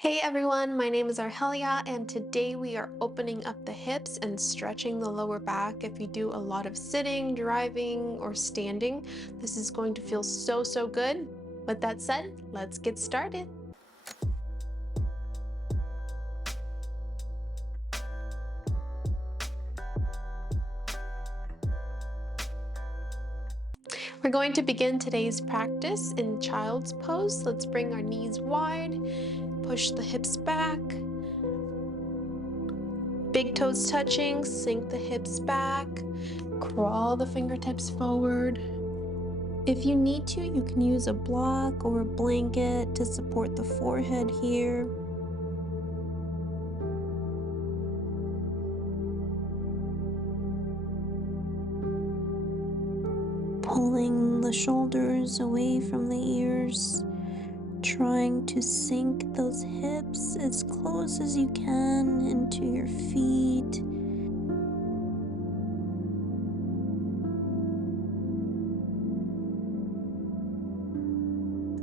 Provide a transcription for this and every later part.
Hey everyone, my name is Argelia, and today we are opening up the hips and stretching the lower back. If you do a lot of sitting, driving, or standing, this is going to feel so good. With that said, let's get started. We're going to begin today's practice in child's pose. Let's bring our knees wide, push the hips back, big toes touching, sink the hips back, crawl the fingertips forward. If you need to, you can use a block or a blanket to support the forehead here. Pulling the shoulders away from the ears, trying to sink those hips as close as you can into your feet.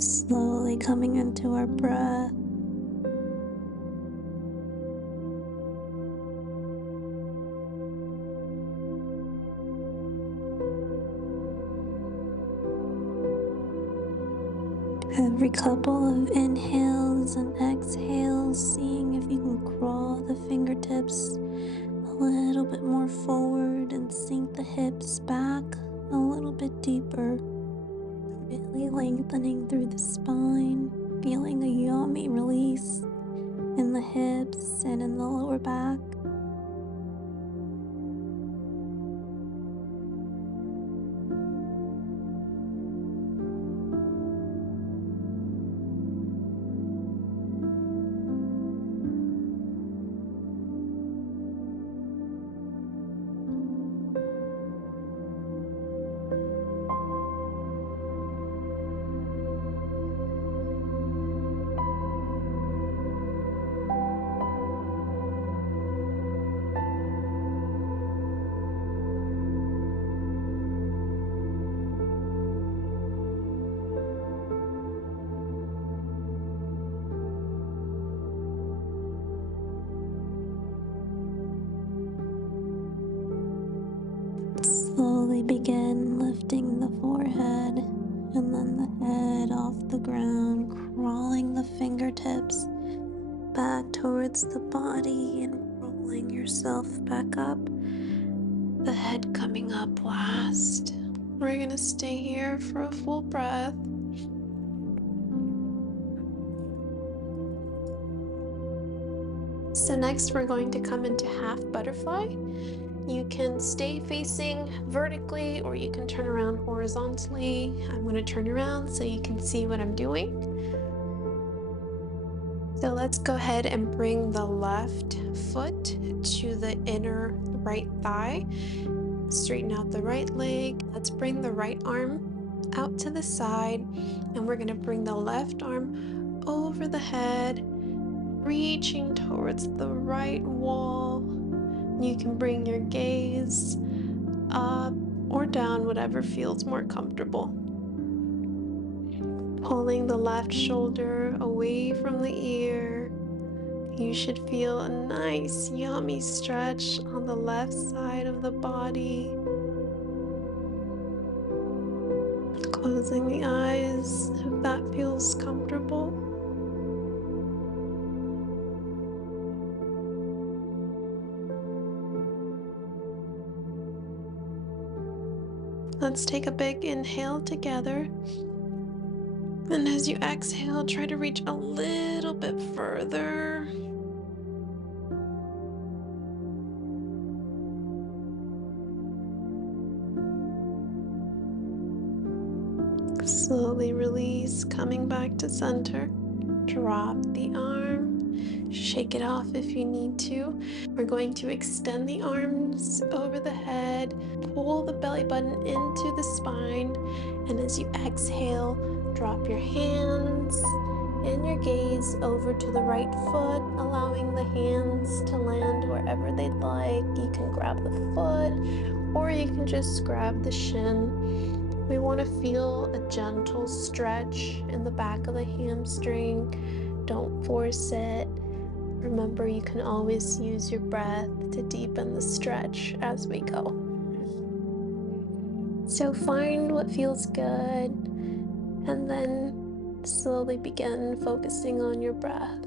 Slowly coming into our breath. Every couple of inhales and exhales, seeing if you can crawl the fingertips a little bit more forward and sink the hips back a little bit deeper. Really lengthening through the spine, feeling a yummy release in the hips and in the lower back. Slowly begin lifting the forehead and then the head off the ground, crawling the fingertips back towards the body and rolling yourself back up. The head coming up last. We're gonna stay here for a full breath. So next we're going to come into half butterfly. You can stay facing vertically or you can turn around horizontally. I'm going to turn around so you can see what I'm doing. So let's go ahead and bring the left foot to the inner right thigh. Straighten out the right leg. Let's bring the right arm out to the side, and we're going to bring the left arm over the head, reaching towards the right wall. You can bring your gaze up or down, whatever feels more comfortable. Pulling the left shoulder away from the ear. You should feel a nice, yummy stretch on the left side of the body. Closing the eyes if that feels comfortable. Let's take a big inhale together. And as you exhale, try to reach a little bit further. Slowly release, coming back to center. Drop the arm, shake it off if you need to. We're going to extend the arms over the head, pull the belly button into the spine, and as you exhale, drop your hands and your gaze over to the right foot, allowing the hands to land wherever they'd like. You can grab the foot, or you can just grab the shin. We want to feel a gentle stretch in the back of the hamstring, Don't force it. Remember, you can always use your breath to deepen the stretch as we go. So find what feels good, and then slowly begin focusing on your breath.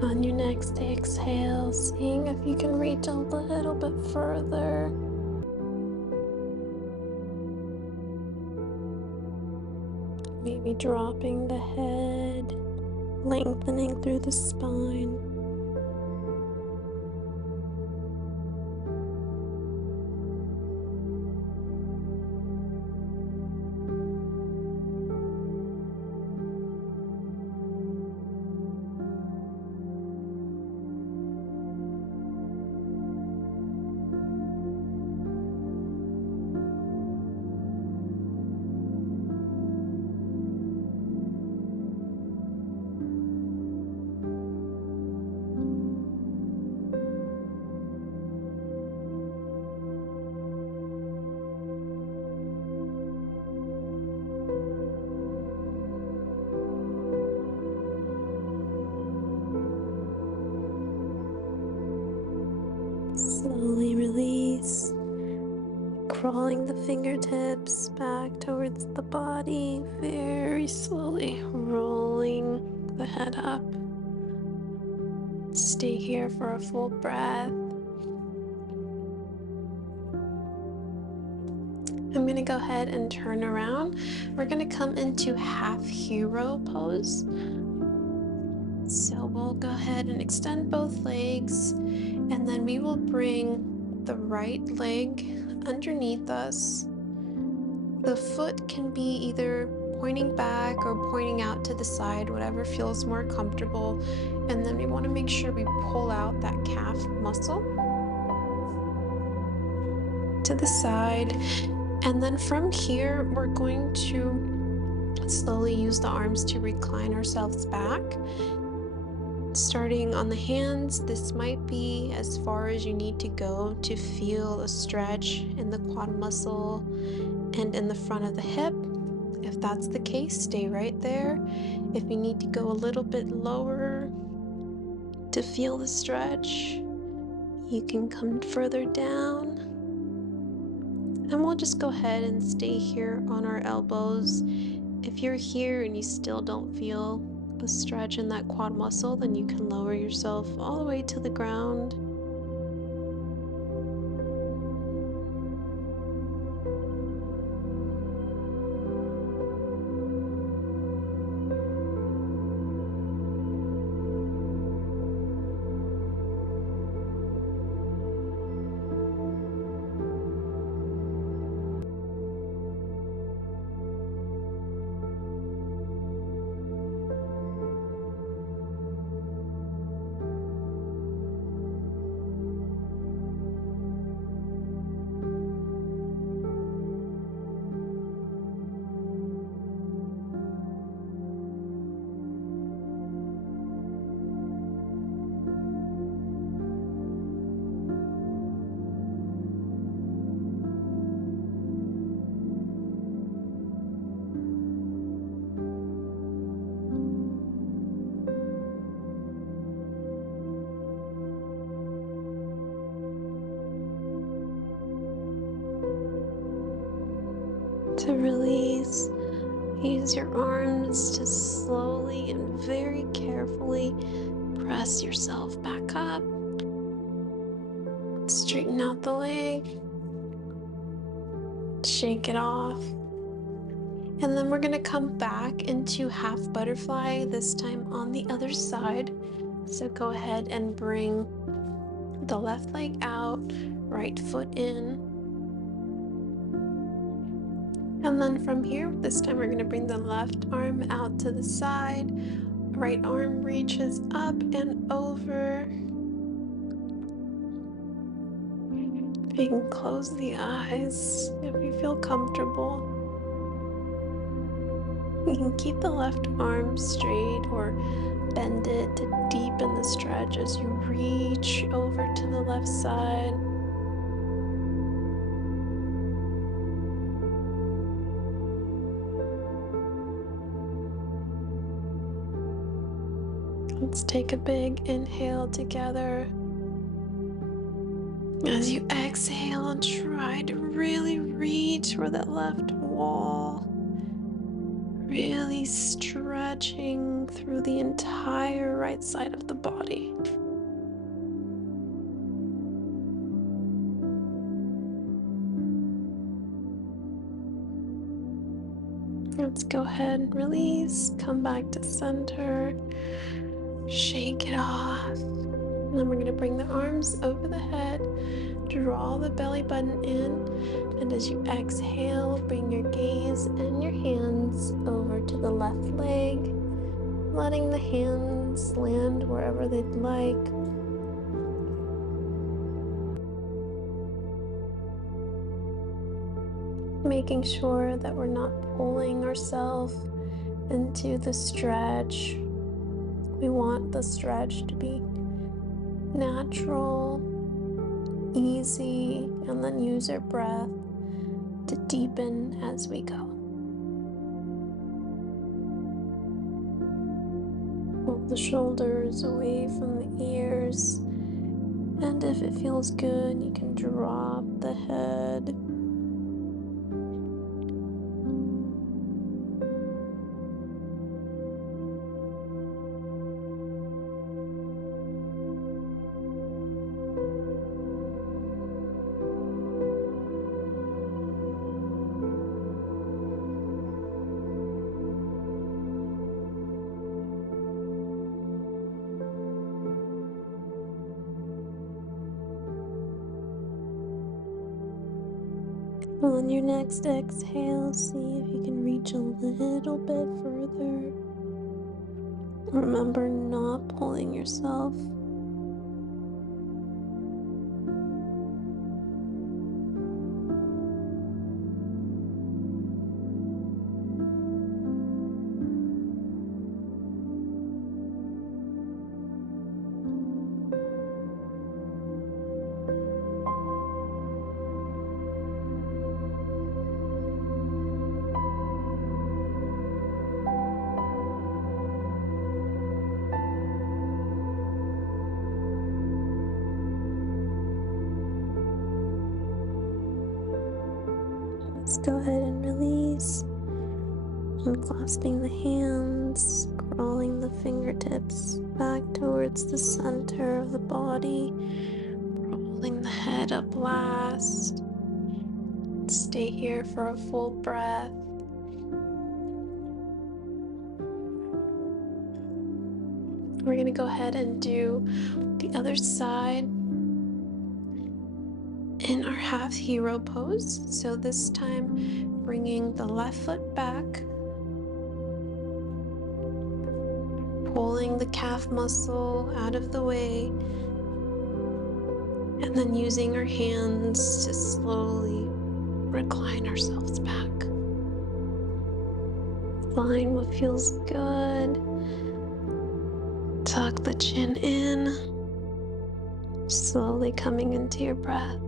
On your next exhale, seeing if you can reach a little bit further. Maybe dropping the head, lengthening through the spine. Slowly release, crawling the fingertips back towards the body, very slowly rolling the head up. Stay here for a full breath. I'm going to go ahead and turn around. We're going to come into half hero pose. So we'll go ahead and extend both legs, and then we will bring the right leg underneath us. The foot can be either pointing back or pointing out to the side, whatever feels more comfortable. And then we want to make sure we pull out that calf muscle to the side. And then from here, we're going to slowly use the arms to recline ourselves back. Starting on the hands, this might be as far as you need to go to feel a stretch in the quad muscle and in the front of the hip. If that's the case, stay right there. If you need to go a little bit lower to feel the stretch, you can come further down. And we'll just go ahead and stay here on our elbows. If you're here and you still don't feel a stretch in that quad muscle, then you can lower yourself all the way to the ground. To release, use your arms to slowly and very carefully press yourself back up. Straighten out the leg. Shake it off. And then we're going to come back into half butterfly, this time on the other side. So go ahead and bring the left leg out, right foot in. And then from here, this time we're going to bring the left arm out to the side, Right arm reaches up and over. You can close the eyes if you feel comfortable. You can keep the left arm straight or bend it to deepen the stretch as you reach over to the left side. Let's take a big inhale together. As you exhale, try to really reach for that left wall. Really stretching through the entire right side of the body. Let's go ahead and release. Come back to center. Shake it off. And then we're going to bring the arms over the head. Draw the belly button in. And as you exhale, bring your gaze and your hands over to the left leg. Letting the hands land wherever they'd like. Making sure that we're not pulling ourselves into the stretch. We want the stretch to be natural, easy, and then use our breath to deepen as we go. Pull the shoulders away from the ears, and if it feels good, you can drop the head. On your next exhale, see if you can reach a little bit further. Remember not pulling yourself. Let's go ahead and release. Unclasping the hands, crawling the fingertips back towards the center of the body, rolling the head up last. Stay here for a full breath. We're going to go ahead and do the other side in our half hero pose. So this time, bringing the left foot back, pulling the calf muscle out of the way, and then using our hands to slowly recline ourselves back. Find what feels good. Tuck the chin in, slowly coming into your breath.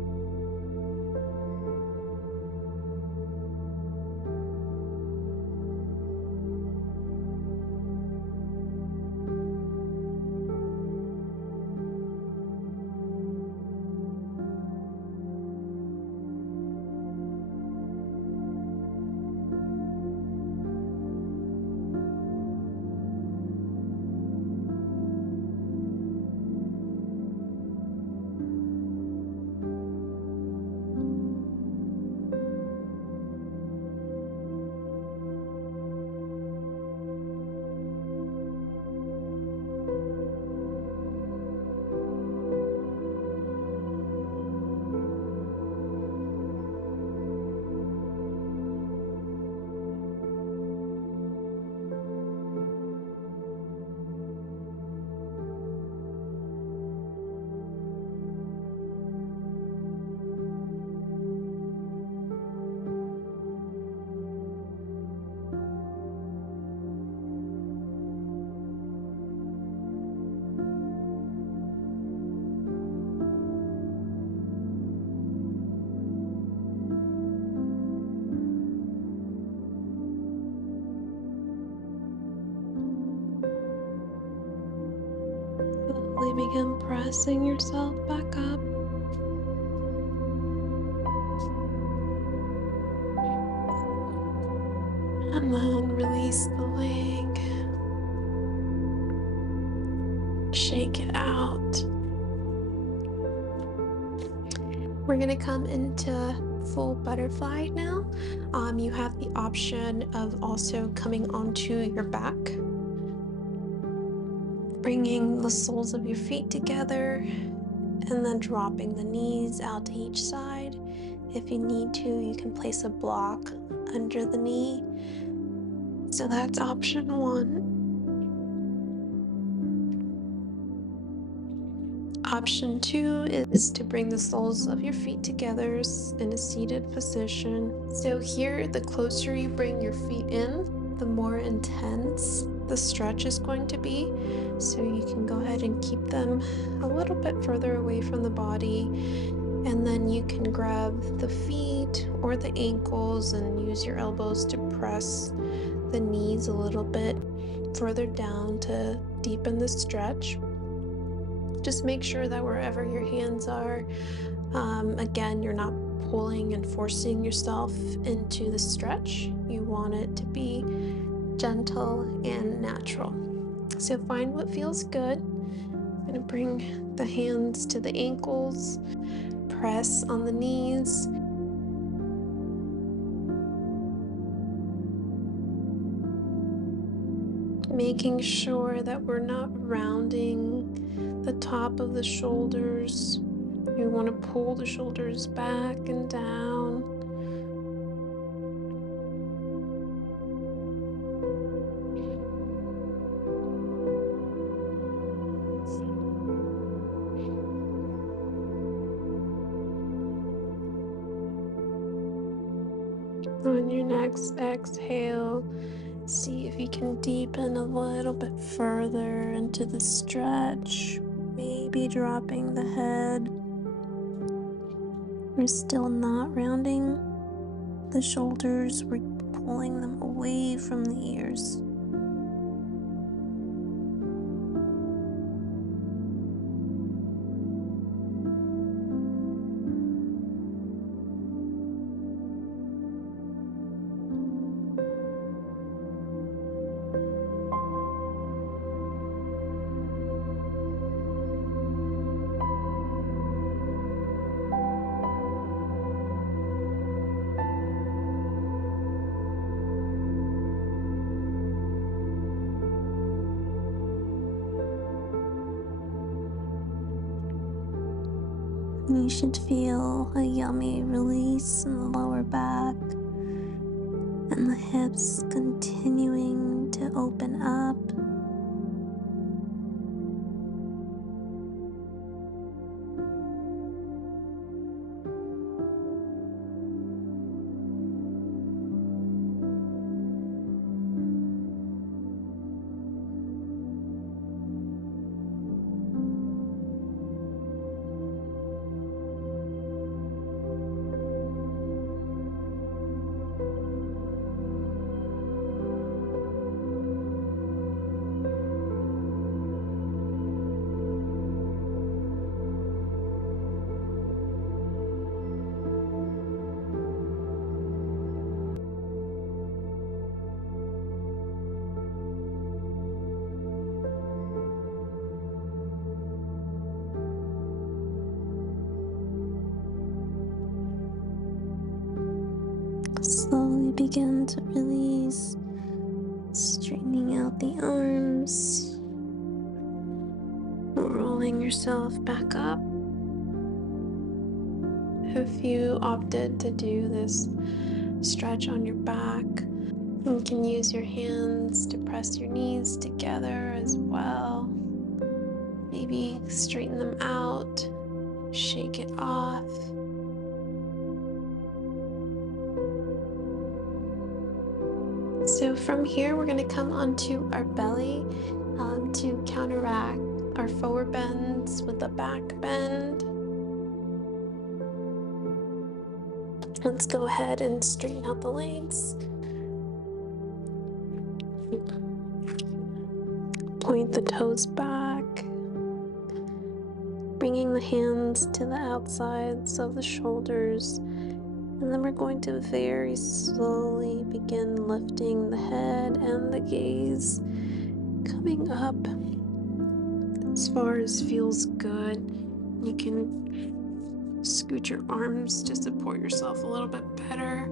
pressing yourself back up. And then release the leg. Shake it out. We're gonna come into full butterfly now. You have the option of also coming onto your back, bringing the soles of your feet together, and then dropping the knees out to each side. If you need to, you can place a block under the knee. So that's option one. Option two is to bring the soles of your feet together in a seated position. So here, the closer you bring your feet in, the more intense the stretch is going to be. So you can go ahead and keep them a little bit further away from the body. And then you can grab the feet or the ankles and use your elbows to press the knees a little bit further down to deepen the stretch. Just make sure that wherever your hands are, again, you're not pulling and forcing yourself into the stretch. You want it to be gentle and natural. So find what feels good. I'm going to bring the hands to the ankles, press on the knees. Making sure that we're not rounding the top of the shoulders. You want to pull the shoulders back and down. On your next exhale, see if you can deepen a little bit further into the stretch, maybe dropping the head. We're still not rounding the shoulders, we're pulling them away from the ears. You should feel a yummy release in the lower back and the hips continuing to open up. Slowly begin to release, straightening out the arms, rolling yourself back up. If you opted to do this stretch on your back, you can use your hands to press your knees together as well. Maybe straighten them out, shake it off. So from here, we're going to come onto our belly to counteract our forward bends with the back bend. Let's go ahead and straighten out the legs. Point the toes back. bringing the hands to the outsides of the shoulders, and then we're going to very slowly begin lifting the head and the gaze, coming up as far as feels good. You can scoot your arms to support yourself a little bit better.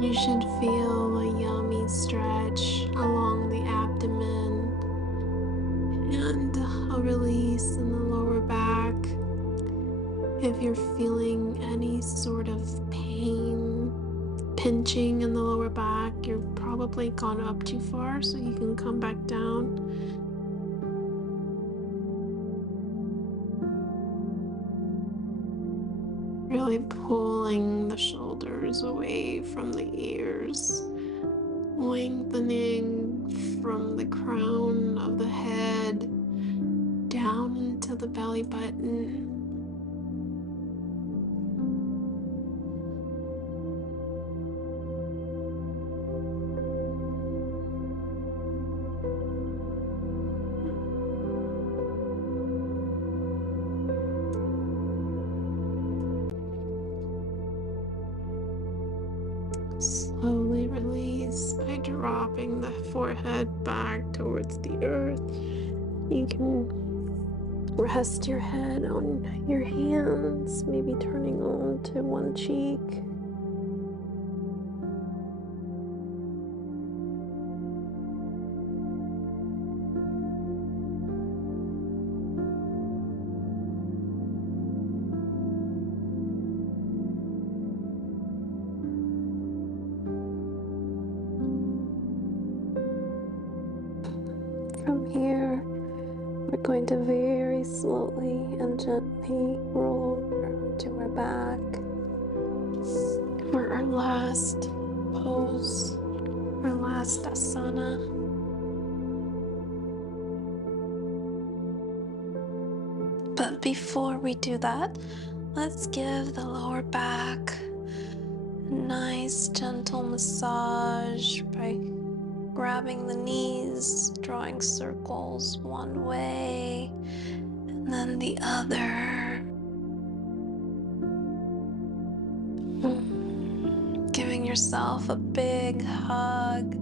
You should feel a yummy stretch along the abdomen and a release in the lower back. If you're feeling any sort of pain, pinching in the lower back, you've probably gone up too far, so you can come back down. Really pulling the shoulders away from the ears, lengthening from the crown of the head down into the belly button. Slowly release by dropping the forehead back towards the earth. You can rest your head on your hands, maybe turning on to one cheek. From here, we're going to very slowly and gently roll over to our back for our last pose, our last asana. But before we do that, let's give the lower back a nice gentle massage by grabbing the knees, drawing circles one way and then the other. Giving yourself a big hug.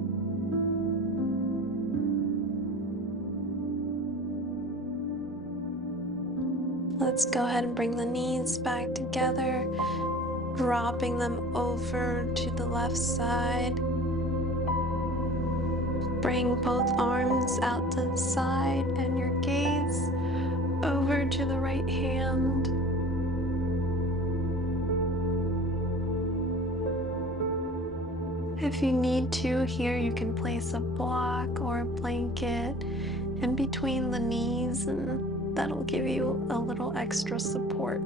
Let's go ahead and bring the knees back together, dropping them over to the left side. Bring both arms out to the side and your gaze over to the right hand. If you need to, here you can place a block or a blanket in between the knees, and that'll give you a little extra support.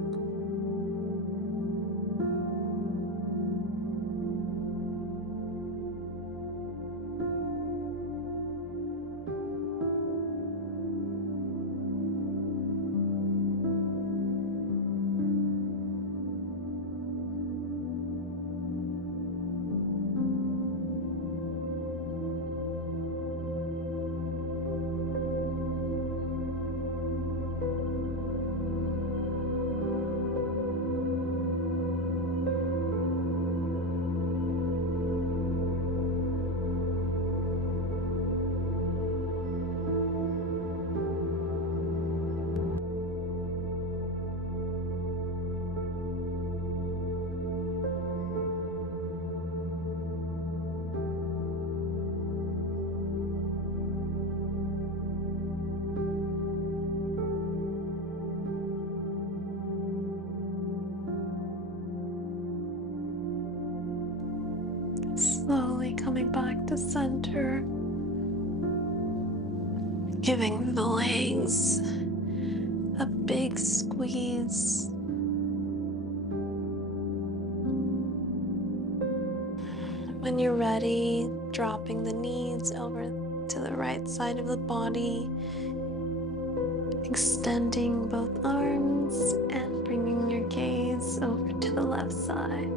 Slowly coming back to center, giving the legs a big squeeze. When you're ready, dropping the knees over to the right side of the body, extending both arms and bringing your gaze over to the left side.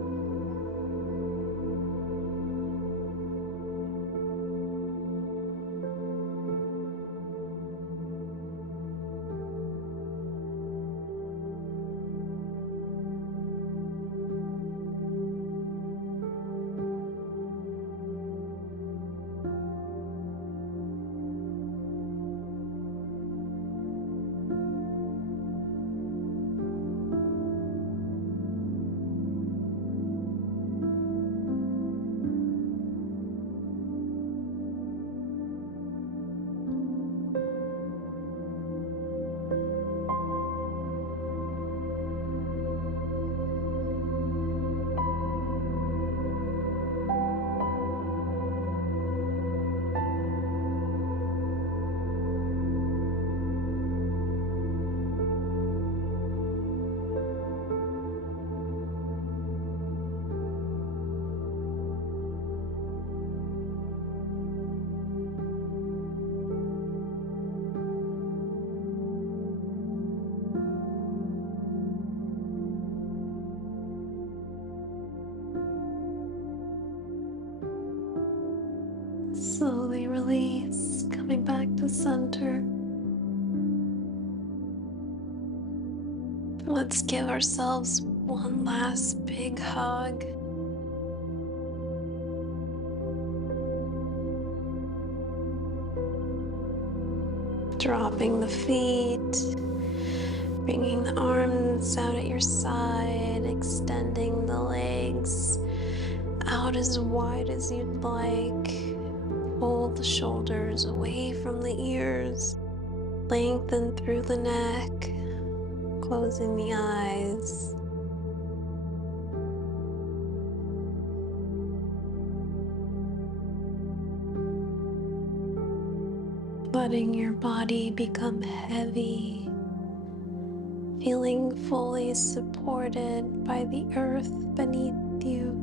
Slowly release, coming back to center. Let's give ourselves one last big hug. Dropping the feet, bringing the arms out at your side, extending the legs out as wide as you'd like. Pull the shoulders away from the ears. Lengthen through the neck, closing the eyes. Letting your body become heavy, feeling fully supported by the earth beneath you.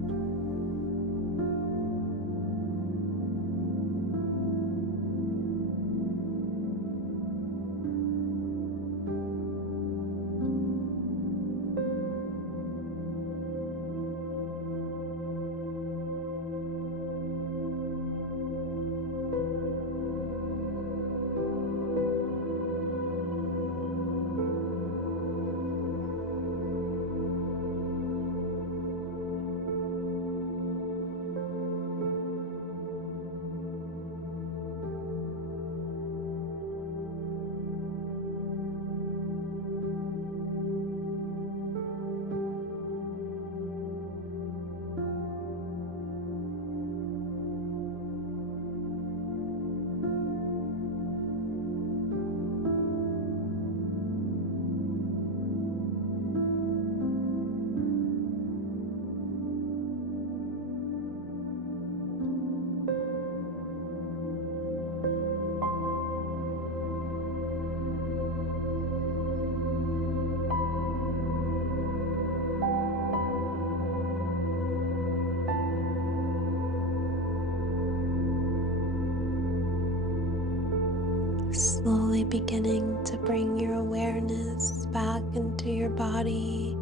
Slowly beginning to bring your awareness back into your body,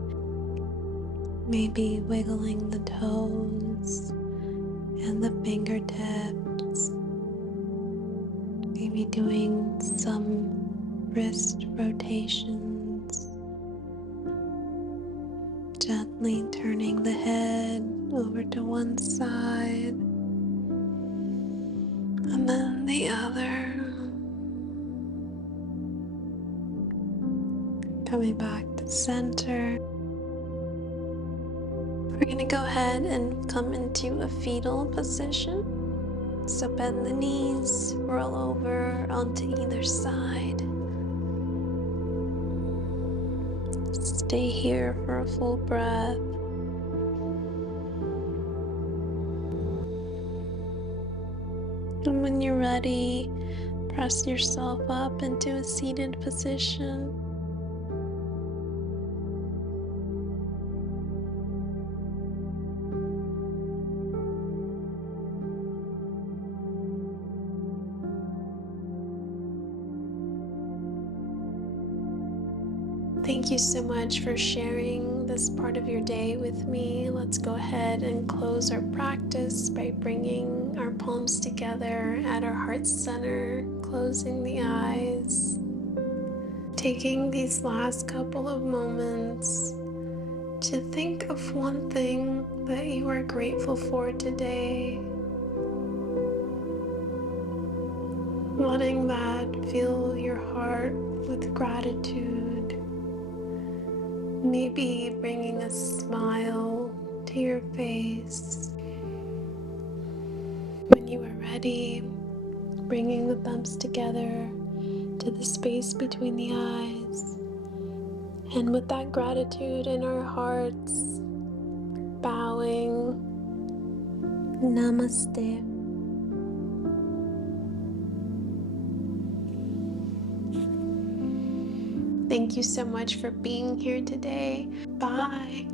maybe wiggling the toes and the fingertips, maybe doing some wrist rotations, gently turning the head over to one side and then the other. Coming back to center. We're going to go ahead and come into a fetal position. So bend the knees, roll over onto either side. Stay here for a full breath. And when you're ready, press yourself up into a seated position. Thank you so much for sharing this part of your day with me. Let's go ahead and close our practice by bringing our palms together at our heart center, closing the eyes. Taking these last couple of moments to think of one thing that you are grateful for today. Letting that fill your heart with gratitude. Maybe bringing a smile to your face. When you are ready, bringing the thumbs together to the space between the eyes. And with that gratitude in our hearts, bowing, Namaste. Thank you so much for being here today. Bye.